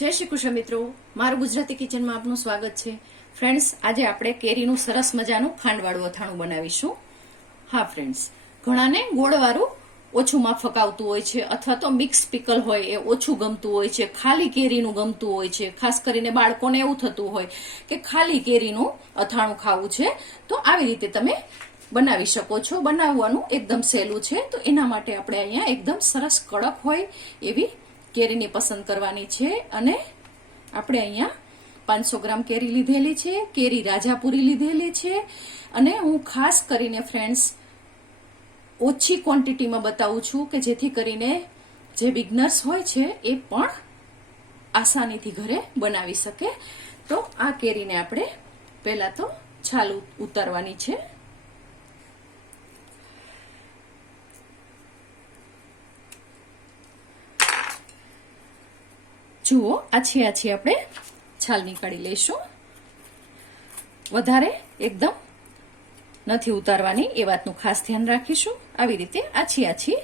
જય શ્રી કૃષ્ણ મિત્રો. મારું ગુજરાતી કિચનમાં આપનું સ્વાગત છે. ફ્રેન્ડ્સ આજે આપણે કેરીનું સરસ મજાનું ખાંડવાળું અથાણું બનાવીશું. હા ફ્રેન્ડ્સ ઘણાને ગોળવાળું ઓછું માફક આવતું હોય છે અથવા તો મિક્સ પિકલ હોય એ ઓછું ગમતું હોય છે, ખાલી કેરીનું ગમતું હોય છે. ખાસ કરીને બાળકોને એવું થતું હોય કે ખાલી કેરીનું અથાણું ખાવું છે. તો આવી રીતે તમે બનાવી શકો છો. બનાવવાનું એકદમ સહેલું છે. તો એના માટે આપણે અહીંયા એકદમ સરસ કડક હોય એવી કેરીની પસંદ કરવાની છે અને આપણે અહીંયા પાંચસો ગ્રામ કેરી લીધેલી છે, કેરી રાજાપુરી લીધેલી છે અને હું ખાસ કરીને ફ્રેન્ડ્સ ઓછી ક્વોન્ટિટીમાં બતાવું છું કે જેથી કરીને જે બિગનર્સ હોય છે એ પણ આસાનીથી ઘરે બનાવી શકે. તો આ કેરીને આપણે પહેલાં તો છાલ ઉતારવાની છે. જુઓ આછી આછી આપણે છાલ કાઢી લઈશું. વધારે એકદમ નથી ઉતારવાની, એ વાતનું ખાસ ધ્યાન રાખીશું. આવી રીતે આછી આછી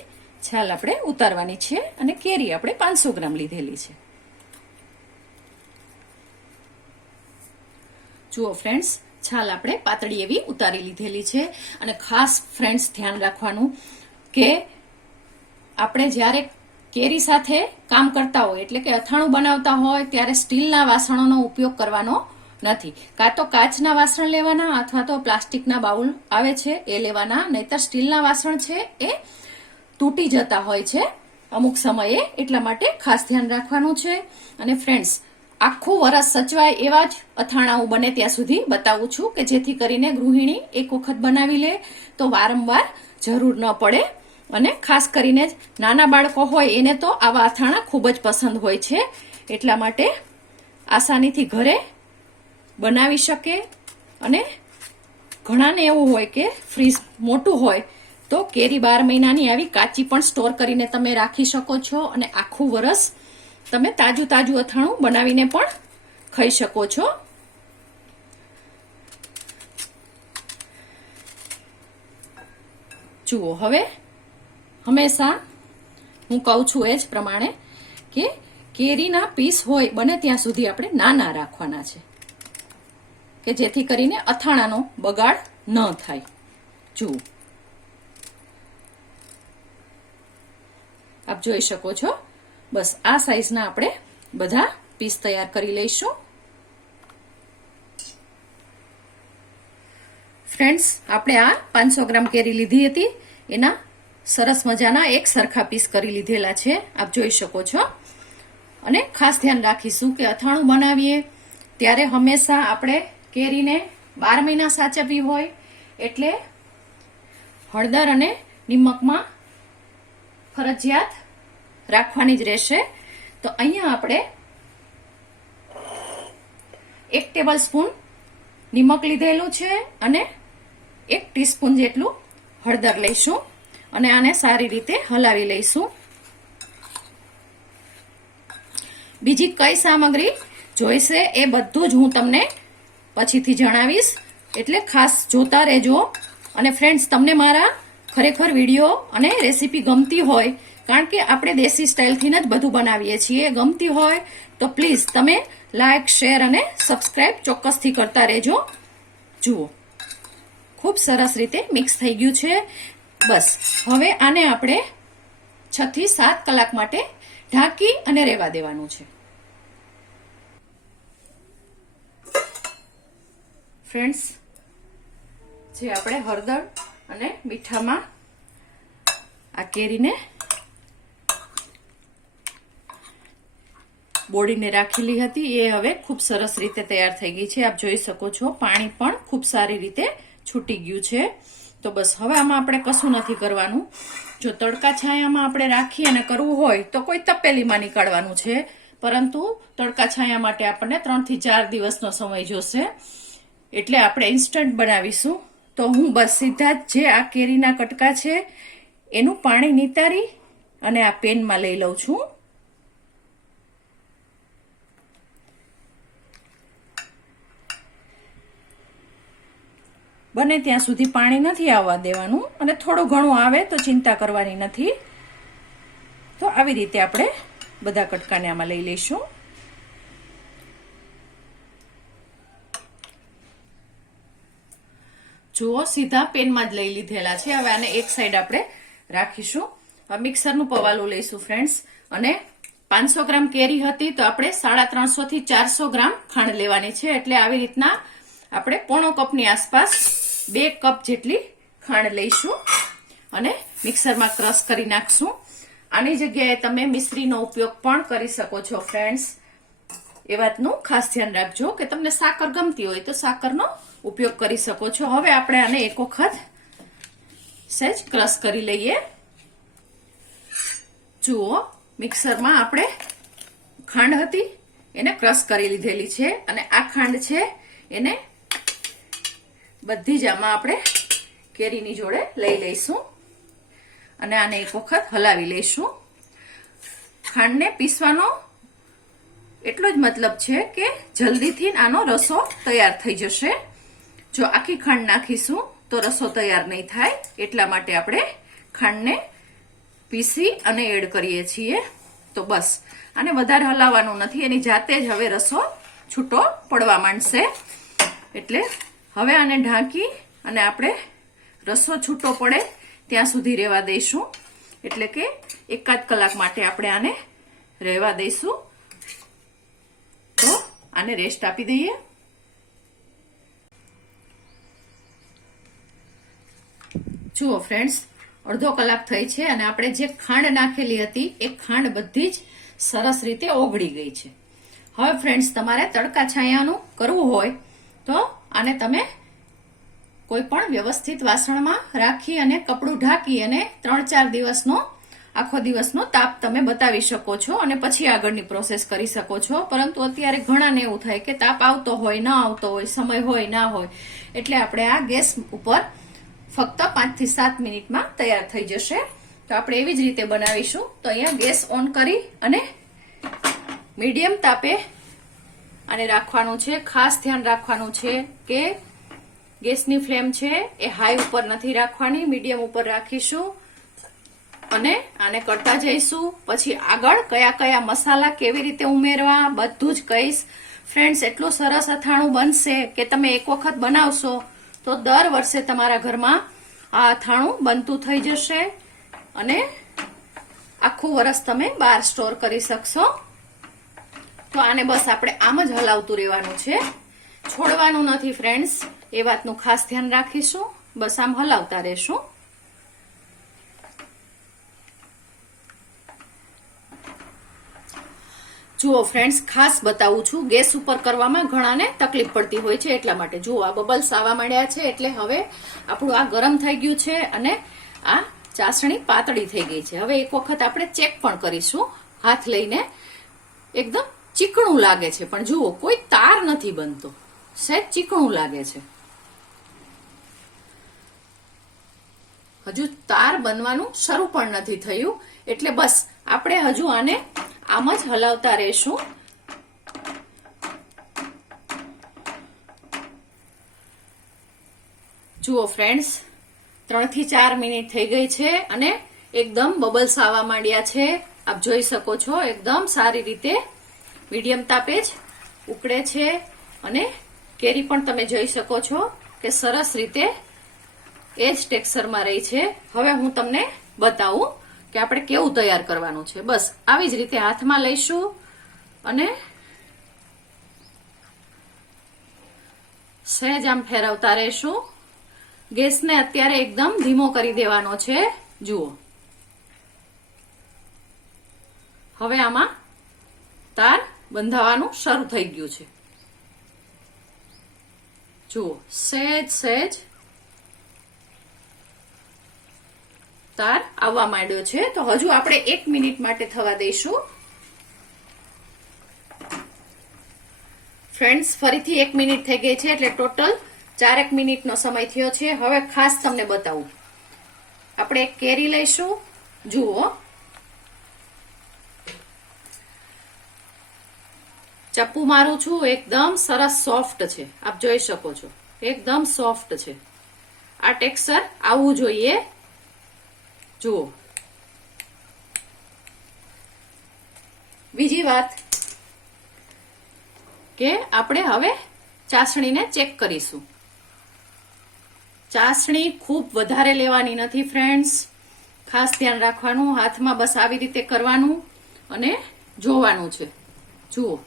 છાલ આપણે ઉતારવાની છે અને કેરી આપણે પાંચસો ગ્રામ લીધેલી છે. જુઓ ફ્રેન્ડ્સ, છાલ આપણે પાતળી એવી ઉતારી લીધેલી છે અને ખાસ ફ્રેન્ડ્સ ધ્યાન રાખવાનું કે આપણે જ્યારે કેરી સાથે કામ કરતા હોય, એટલે કે અથાણું બનાવતા હોય, ત્યારે સ્ટીલના વાસણોનો ઉપયોગ કરવાનો નથી. કાં તો કાચના વાસણ લેવાના અથવા તો પ્લાસ્ટિકના બાઉલ આવે છે, એ લેવાના. નહીતર સ્ટીલના વાસણ છે, એ તૂટી જતા હોય છે અમુક સમયે. એટલા માટે ખાસ ધ્યાન રાખવાનું છે. અને ફ્રેન્ડ્સ, આખું વરસ સચવાય એવા જ અથાણાઓ બને ત્યાં સુધી બતાવું છું કે જેથી કરીને ગૃહિણી એક વખત બનાવી લે તો વારંવાર જરૂર ન પડે. અને ખાસ કરીને જ નાના બાળકો હોય એને તો આવા અથાણા ખૂબ જ પસંદ હોય છે. એટલા માટે આસાનીથી ઘરે બનાવી શકે અને ઘણાને એવું હોય કે ફ્રીજ મોટું હોય તો કેરી બાર મહિનાની આવી કાચી પણ સ્ટોર કરીને તમે રાખી શકો છો અને આખું વરસ તમે તાજું તાજું અથાણું બનાવીને પણ ખાઈ શકો છો. જુઓ, હવે હંમેશા હું કહું છું એ જ પ્રમાણે કે કેરીના પીસ હોય, બને ત્યાં સુધી આપણે નાના રાખવાના છે. કે જેથી કરીને અથાણાનો બગાડ ન થાય. જુઓ. આપ જોઈ શકો છો. બસ આ સાઈઝના આપણે બધા પીસ તૈયાર કરી લઈશું. ફ્રેન્ડ્સ, આપણે આ પાંચસો ગ્રામ કેરી લીધી હતી. એના સરસ મજાના એક સરખા પીસ કરી લીધેલા છે. આપ જોઈ શકો છો. અને ખાસ ધ્યાન રાખીશું કે અથાણું બનાવીએ ત્યારે હંમેશા આપણે કેરીને બાર મહિના સાચવવી હોય એટલે હળદર અને નિમકમાં ફરજિયાત રાખવાની જ રહેશે. તો અહીંયા આપણે એક ટેબલ સ્પૂન નિમક લીધેલું છે અને એક ટીસ્પૂન જેટલું હળદર લઈશું. અને આને સારી રીતે હલાવી લઈશું. બીજી કઈ સામગ્રી જોઈશે એ બધું જ હું તમને પછીથી જણાવીશ. એટલે ખાસ જોતા રહેજો. અને ફ્રેન્ડ્સ તમને મારા ખરેખર વીડિયો અને રેસીપી ગમતી હોય, કારણ કે આપણે દેશી સ્ટાઇલથી જ બધું બનાવીએ છીએ ગમતી હોય, તો પ્લીઝ તમે લાઇક શેર અને સબસ્ક્રાઈબ ચોક્કસથી કરતા રહેજો. જુઓ. ખૂબ સરસ રીતે મિક્સ થઈ ગયું છે. બસ. હવે આને આપણે છ થી સાત કલાક માટે ઢાંકી અને રહેવા દેવાનું છે. ફ્રેન્ડ્સ, જે આપણે હળદર અને મીઠામાં આ કેરીને બોડીને રાખેલી હતી, એ હવે ખૂબ સરસ રીતે તૈયાર થઈ ગઈ છે. આપ જોઈ શકો છો, પાણી પણ ખૂબ સારી રીતે છૂટી ગયું છે. તો બસ, હવે આમાં આપણે કશું નથી કરવાનું. જો તડકા છાયામાં આપણે રાખી અને કરવું હોય, તો કોઈ તપેલીમાં નીકાળવાનું છે. પરંતુ તડકા છાયા માટે આપણને ત્રણથી ચાર દિવસનો સમય જોશે. એટલે આપણે ઇન્સ્ટન્ટ બનાવીશું. તો હું બસ સીધા જ જે આ કેરીના કટકા છે, એનું પાણી નિતારી અને આ પેનમાં લઈ લઉં છું. બને ત્યાં સુધી પાણી નથી આવવા દેવાનું અને થોડું ઘણું આવે તો ચિંતા કરવાની નથી. તો આવી રીતે આપણે બધા કટકાને આમાં લઈ લઈશું. જુઓ, સીધા પેનમાં જ લઈ લીધેલા છે. હવે આને એક સાઈડ આપણે રાખીશું. મિક્સરનું પવાલું લઈશું ફ્રેન્ડ્સ અને પાંચસો ગ્રામ કેરી હતી તો આપણે સાડા ત્રણસોથી ચારસો ગ્રામ ખાંડ લેવાની છે. એટલે આવી રીતના આપણે પોણો કપની આસપાસ બે કપ જેટલી ખાંડ લઈશું અને મિક્સરમાં ક્રશ કરી નાખશું. આની જગ્યાએ તમે મિશ્રીનો ઉપયોગ પણ કરી શકો છો ફ્રેન્ડ્સ એ વાતનું ખાસ ધ્યાન રાખજો કે તમને સાકર ગમતી હોય તો સાકરનો ઉપયોગ કરી શકો છો. હવે આપણે આને એક વખત સહેજ ક્રશ કરી લઈએ. જુઓ, મિક્સરમાં આપણે ખાંડ હતી, એને ક્રશ કરી લીધેલી છે અને આ ખાંડ છે એને બધી જ આમાં આપણે કેરીની જોડે લઈ લઈશું. અને આને એક વખત હલાવી લઈશું. ખાંડને પીસવાનો એટલો જ મતલબ છે કે જલ્દીથી આનો રસો તૈયાર થઈ જશે. જો આખી ખાંડ નાખીશું તો રસો તૈયાર નહીં થાય. એટલા માટે આપણે ખાંડને પીસી અને એડ કરીએ છીએ. તો બસ. આને વધારે હલાવવાનું નથી. એની જાતે જ હવે રસો છૂટો પડવા માંડશે. એટલે હવે આને ઢાંકી અને આપણે રસો છૂટો પડે ત્યાં સુધી રહેવા દઈશું. એટલે કે એકાદ કલાક માટે આપણે આને રહેવા દઈશું. તો આને રેસ્ટ આપી દઈએ. જુઓ ફ્રેન્ડ્સ અડધો કલાક થઈ છે અને આપણે જે ખાંડ નાખેલી હતી, એ ખાંડ બધી જ સરસ રીતે ઓગળી ગઈ છે. હવે ફ્રેન્ડ્સ તમારે તડકા છાયાનું કરવું હોય તો આને તમે કોઈ પણ વ્યવસ્થિત વાસણમાં રાખી અને કપડું ઢાંકી અને ત્રણ ચાર દિવસનો, આખો દિવસનો તાપ તમે બતાવી શકો છો અને પછી આગળની પ્રોસેસ કરી શકો છો. પરંતુ અત્યારે ઘણાને એવું થાય કે તાપ આવતો હોય, ન આવતો હોય, સમય હોય, ના હોય, એટલે આપણે આ ગેસ ઉપર ફક્ત પાંચથી સાત મિનિટમાં તૈયાર થઈ જશે. તો આપણે એવી જ રીતે બનાવીશું. તો અહીંયા ગેસ ઓન કરી અને મીડિયમ તાપે આને રાખવાનું છે, ખાસ ધ્યાન રાખવાનું છે કે ગેસની ફ્લેમ છે એ હાઈ ઉપર નથી રાખવાની, મીડિયમ ઉપર રાખીશું અને આને કરતા જઈશું. પછી આગળ કયા કયા મસાલા કેવી રીતે ઉમેરવા, બધું જ કહીશ. ફ્રેન્ડ્સ, એટલું સરસ અથાણું બનશે કે તમે એક વખત બનાવશો તો દર વર્ષે તમારા ઘરમાં આ અથાણું બનતું થઈ જશે અને આખું વરસ તમે બહાર સ્ટોર કરી શકશો. તો આને બસ આપણે આમ જ હલાવતું રહેવાનું છે. છોડવાનું નથી ફ્રેન્ડ્સ એ વાતનું ખાસ ધ્યાન રાખીશું. બસ આમ હલાવતા રહેશું. જુઓ ફ્રેન્ડ્સ ખાસ બતાવું છું. ગેસ ઉપર કરવામાં ઘણાને તકલીફ પડતી હોય છે એટલા માટે. જુઓ, આ બબલ્સ આવવા માંડ્યા છે એટલે હવે આપણું આ ગરમ થઈ ગયું છે અને આ ચાસણી પાતળી થઈ ગઈ છે. હવે એક વખત આપણે ચેક પણ કરીશું. હાથ લઈને એકદમ ચીકણું લાગે છે. પણ જુઓ, કોઈ તાર નથી બનતો. સહેજ ચીકણું લાગે છે. હજુ તાર બનવાનું શરૂ પણ નથી થયું. એટલે બસ, આપણે હજુ આને આમ જ હલાવતા રહેશું. જુઓ ફ્રેન્ડ્સ ત્રણથી ચાર મિનિટ થઈ ગઈ છે અને એકદમ બબલ્સ આવવા માંડ્યા છે. આપ જોઈ શકો છો, એકદમ સારી રીતે મીડિયમ તાપે જ ઉકળે છે અને કેરી પણ તમે જોઈ શકો છો કે સરસ રીતે એ જ ટેક્સચરમાં રહી છે. હવે હું તમને બતાવું કે આપણે કેવું તૈયાર કરવાનું છે. બસ, આવી જ રીતે હાથમાં લઈશું અને સહેજ આમ ફેરવતા રહેશું. ગેસને અત્યારે એકદમ ધીમો કરી દેવાનો છે. જુઓ. હવે આમાં તાર બંધાવાનું શરૂ થઈ ગયું છે. જુઓ સહેજ સહેજ તાર આવવા માંડ્યો છે. તો હજુ આપણે એક મિનિટ માટે થવા દઈશું. ફ્રેન્ડ્સ ફરીથી એક મિનિટ થઈ ગઈ છે એટલે ટોટલ ચારેક મિનિટનો સમય થયો છે. હવે ખાસ તમને બતાવું. આપણે કેરી લઈશું. જુઓ. ચપ્પુ મારું છું, એકદમ સરસ સોફ્ટ છે. આપ જોઈ શકો છો. એકદમ સોફ્ટ છે. આ ટેક્સચર આવવું જોઈએ. જુઓ. બીજી વાત કે આપણે હવે ચાસણીને ચેક કરીશું. ચાસણી ખૂબ વધારે લેવાની નથી ફ્રેન્ડ્સ ખાસ ધ્યાન રાખવાનું, હાથમાં બસ આવી રીતે કરવાનું અને જોવાનું છે. જુઓ.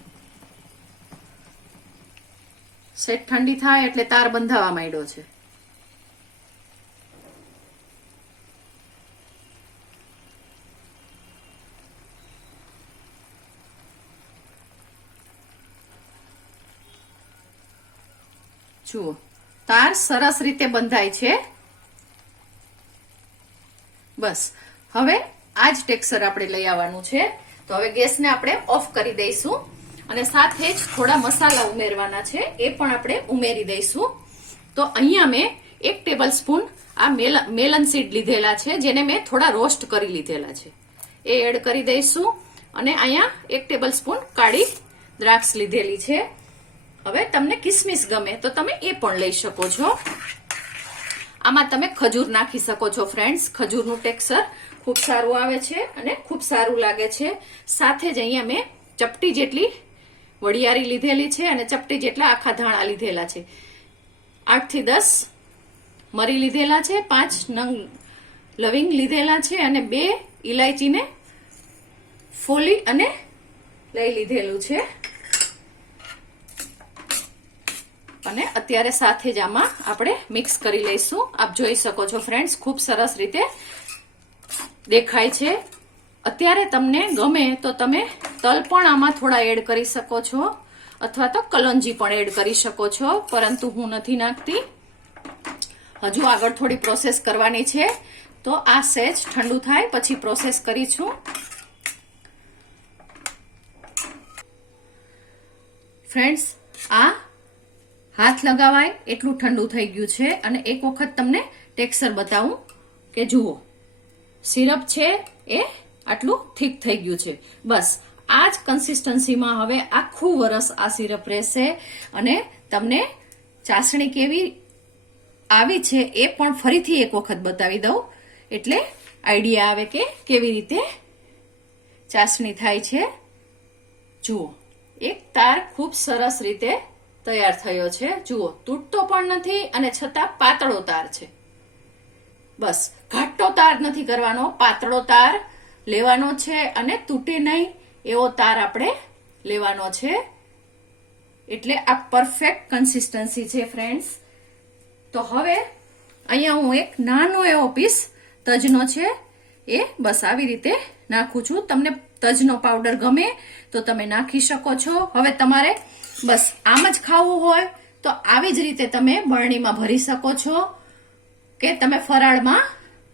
સેટ ઠંડી થાય એટલે તાર બંધાવા માંડ્યો છે. જુઓ, તાર સરસ રીતે બંધાય છે. બસ, હવે આ જ ટેક્સર આપણે લઈ આવવાનું છે. તો હવે ગેસને આપણે ઓફ કરી દઈશું. અને સાથે જ થોડા મસાલા ઉમેરવાના છે, એ પણ આપણે ઉમેરી દઈશું. તો અહીંયા મેં એક ટેબલ સ્પૂન આ મેલ- મેલન સીડ લીધેલા છે, જેને મેં થોડા રોસ્ટ કરી લીધેલા છે. એ એડ કરી દઈશું અને અહીંયા એક ટેબલ સ્પૂન કાળી દ્રાક્ષ લીધેલી છે. હવે તમને કિસમિસ ગમે તો તમે એ પણ લઈ શકો છો. આમાં તમે ખજૂર નાખી શકો છો ફ્રેન્ડ્સ ખજૂરનું ટેક્સચર ખૂબ સારું આવે છે અને ખૂબ સારું લાગે છે. સાથે જ અહીંયા મેં ચપટી જેટલી વડિયારી લીધેલી છે અને ચપટી જેટલા આખા ધાણા લીધેલા છે. આઠથી દસ મરી લીધેલા છે, પાંચ નંગ લવિંગ લીધેલા છે અને બે ઇલાયચીને ફોલી અને લઈ લીધેલું છે. અને અત્યારે સાથે જ આમાં આપણે મિક્સ કરી લઈશું. આપ જોઈ શકો છો ફ્રેન્ડ્સ, ખૂબ સરસ રીતે દેખાય છે. અત્યારે તમને ગમે તો તમે તલ પણ આમાં થોડા એડ કરી શકો છો, અથવા તો કલંજી પણ એડ કરી શકો છો, પરંતુ હું નથી નાખતી. હજુ આગળ થોડી પ્રોસેસ કરવાની છે. તો આ સેજ ઠંડુ થાય, પછી પ્રોસેસ કરીશું ફ્રેન્ડ્સ આ હાથ લગાવાય એટલું ઠંડુ થઈ ગયું છે, અને એક વખત તમને ટેક્સચર બતાવું કે જુઓ. સિરપ છે એ આટલું ઠીક થઈ ગયું છે. બસ આ જ કન્સિસ્ટન્સીમાં હવે આખું વરસ આ સિરપ રહેશે અને તમને ચાસણી કેવી આવી છે એ પણ ફરીથી એક વખત બતાવી દઉં. એટલે આઈડિયા આવે કે કેવી રીતે ચાસણી થાય છે. જુઓ, એક તાર ખૂબ સરસ રીતે તૈયાર થયો છે. જુઓ, તૂટતો પણ નથી અને છતાં પાતળો તાર છે. બસ, ઘાટો તાર નથી કરવાનો, પાતળો તાર લેવાનો છે અને તૂટે નહીં એવો તાર આપણે લેવાનો છે. એટલે આ પરફેક્ટ કન્સિસ્ટન્સી છે ફ્રેન્ડ્સ તો હવે અહીંયા હું એક નાનો એવો પીસ તજનો છે એ બસ આવી રીતે નાખું છું. તમને તજનો પાવડર ગમે તો તમે નાખી શકો છો. હવે તમારે બસ આમ જ ખાવું હોય તો આવી જ રીતે તમે બરણીમાં ભરી શકો છો કે તમે ફરાળમાં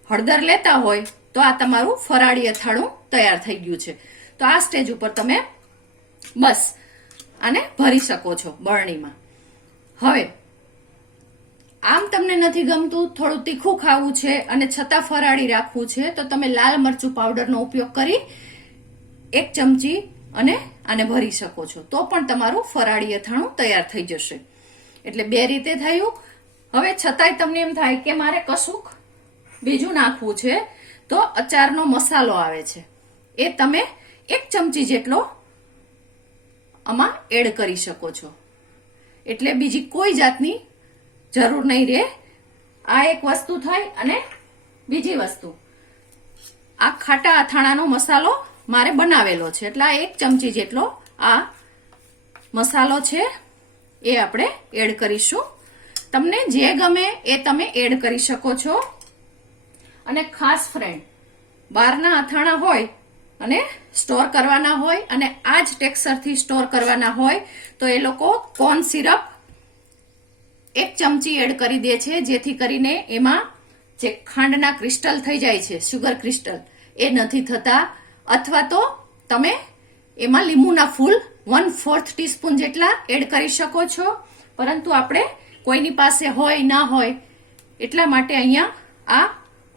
હળદર લેતા હોય. તો આ તમારું ફરાળી અથાણું તૈયાર થઈ ગયું છે. તો આ સ્ટેજ ઉપર તમે બસ આને ભરી શકો છો બરણીમાં. હવે, આમ તમને નથી ગમતું, થોડું તીખું ખાવું છે અને છતાં ફરાળી રાખવું છે, તો તમે લાલ મરચું પાવડરનો ઉપયોગ કરી એક ચમચી અને આને ભરી શકો છો. તો પણ તમારું ફરાળી અથાણું તૈયાર થઈ જશે. એટલે બે રીતે થયું. હવે છતાંય તમને એમ થાય કે મારે કશુંક બીજું નાખવું છે. તો અચારનો મસાલો આવે છે. એ તમે એક ચમચી જેટલો આમાં એડ કરી શકો છો. એટલે બીજી કોઈ જાતની જરૂર નહીં રહે. આ એક વસ્તુ થઈ અને બીજી વસ્તુ. આ ખાટા અથાણાનો મસાલો મારે બનાવેલો છે. એટલે આ એક ચમચી જેટલો આ મસાલો છે એ આપણે એડ કરીશું. તમને જે ગમે એ તમે એડ કરી શકો છો. અને ખાસ ફ્રેન્ડ બહારના અથાણા હોય અને સ્ટોર કરવાના હોય અને આ જ ટેક્સરથી સ્ટોર કરવાના હોય, તો એ લોકો કોર્ન સિરપ એક ચમચી એડ કરી દે છે, જેથી કરીને એમાં જે ખાંડના ક્રિસ્ટલ થઈ જાય છે શુગર ક્રિસ્ટલ એ નથી થતા. અથવા તો તમે એમાં લીંબુના ફૂલ વન ફોર્થ ટીસ્પૂન જેટલા એડ કરી શકો છો. પરંતુ આપણે કોઈની પાસે હોય, ના હોય, એટલા માટે અહીંયા આ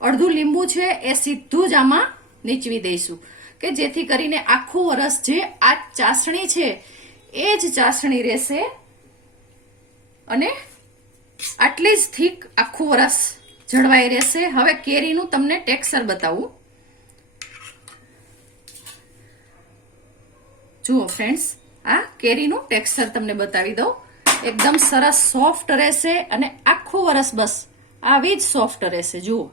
અડધું લીંબુ છે એ સીધું જ આમાં નીચવી દઈશું. કે જેથી કરીને આખું વરસ જે આ ચાસણી છે, એ જ ચાસણી રહેશે અને આટલી જ થીક આખું વરસ જળવાઈ રહેશે. હવે કેરીનું તમને ટેક્સચર બતાવું. જુઓ ફ્રેન્ડ્સ, આ કેરીનું ટેક્સચર તમને બતાવી દઉં. એકદમ સરસ સોફ્ટ રહેશે અને આખું વરસ બસ આવી જ સોફ્ટ રહેશે. જુઓ.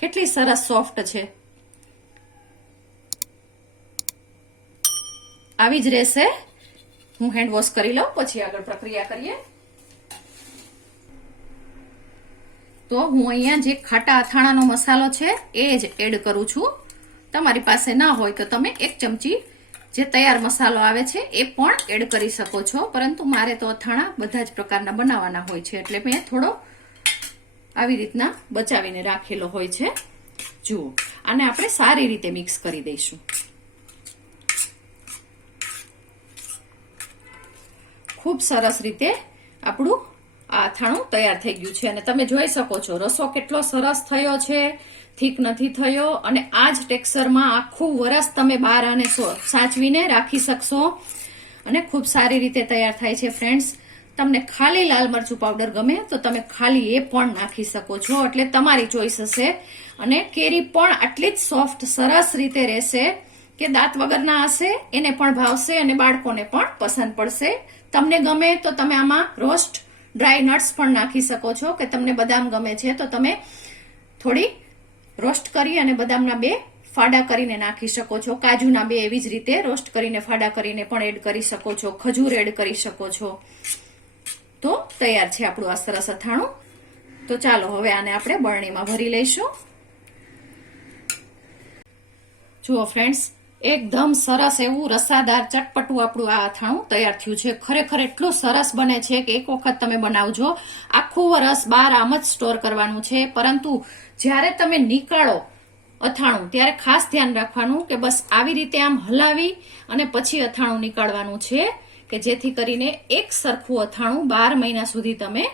કેટલી સરસ સોફ્ટ છે. આવી જ રહેશે. હું હેન્ડ વોશ કરી લઉં, પછી આગળ પ્રક્રિયા કરીએ. તો હું અહીંયા જે ખાટા અથાણાનો મસાલો છે, એ જ એડ કરું છું. તમારી પાસે ના હોય તો તમે એક ચમચી જે તૈયાર મસાલો આવે છે, એ પણ એડ કરી શકો છો. પરંતુ મારે તો અથાણા બધા જ પ્રકારના બનાવવાના હોય છે, એટલે મેં થોડો આવી રીતના બચાવીને રાખેલો હોય છે. જુઓ, આને આપણે સારી રીતે મિક્સ કરી દઈશું. ખૂબ સરસ રીતે આપણું આ અથાણું તૈયાર થઈ ગયું છે અને તમે જોઈ શકો છો, રસો કેટલો સરસ થયો છે, થીક નથી થયો અને આ જ ટેક્સચરમાં આખું વરસ તમે બહાર આને સાચવીને રાખી શકશો. અને ખૂબ સારી રીતે તૈયાર થાય છે ફ્રેન્ડ્સ તમને ખાલી લાલ મરચું પાવડર ગમે તો તમે ખાલી એ પણ નાખી શકો છો. એટલે તમારી ચોઈસ હશે. અને કેરી પણ આટલી જ સોફ્ટ સરસ રીતે રહેશે કે દાંત વગરના હશે, એને પણ ભાવશે અને બાળકોને પણ પસંદ પડશે. તમને ગમે તો તમે આમાં રોસ્ટ ડ્રાય નટ્સ પણ નાખી શકો છો કે તમને બદામ ગમે છે તો તમે થોડી રોસ્ટ કરી અને બદામના બે ફાડા કરીને નાખી શકો છો. કાજુના બે એવી જ રીતે રોસ્ટ કરીને ફાડા કરીને પણ એડ કરી શકો છો. ખજૂર એડ કરી શકો છો. તો તૈયાર છે આપણું આ સરસ અથાણું. તો ચાલો, હવે આને આપણે બરણીમાં ભરી લઈશું. જુઓ ફ્રેન્ડ્સ એકદમ સરસ એવું રસાદાર, ચટપટું આપણું આ અથાણું તૈયાર થયું છે. ખરેખર એટલું સરસ બને છે કે એક વખત તમે બનાવજો. આખું વરસ બાર આમ જ સ્ટોર કરવાનું છે. પરંતુ જ્યારે તમે નીકાળો અથાણું, ત્યારે ખાસ ધ્યાન રાખવાનું કે બસ આવી રીતે આમ હલાવી અને પછી અથાણું નીકાળવાનું છે. કે જેથી કરીને એક સરખું અથાણું બાર મહિના સુધી તમે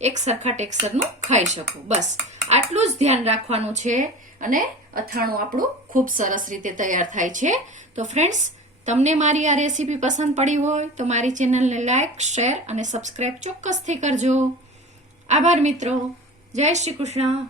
એક સરખા ટેક્સરનું ખાઈ શકો. બસ, આટલું જ ધ્યાન રાખવાનું છે અને અથાણું આપણું ખૂબ સરસ રીતે તૈયાર થાય છે. તો ફ્રેન્ડ્સ તમને મારી આ રેસીપી પસંદ પડી હોય તો મારી ચેનલને લાઇક શેર અને સબસ્ક્રાઇબ ચોક્કસથી કરજો. આભાર મિત્રો. જય શ્રી કૃષ્ણ.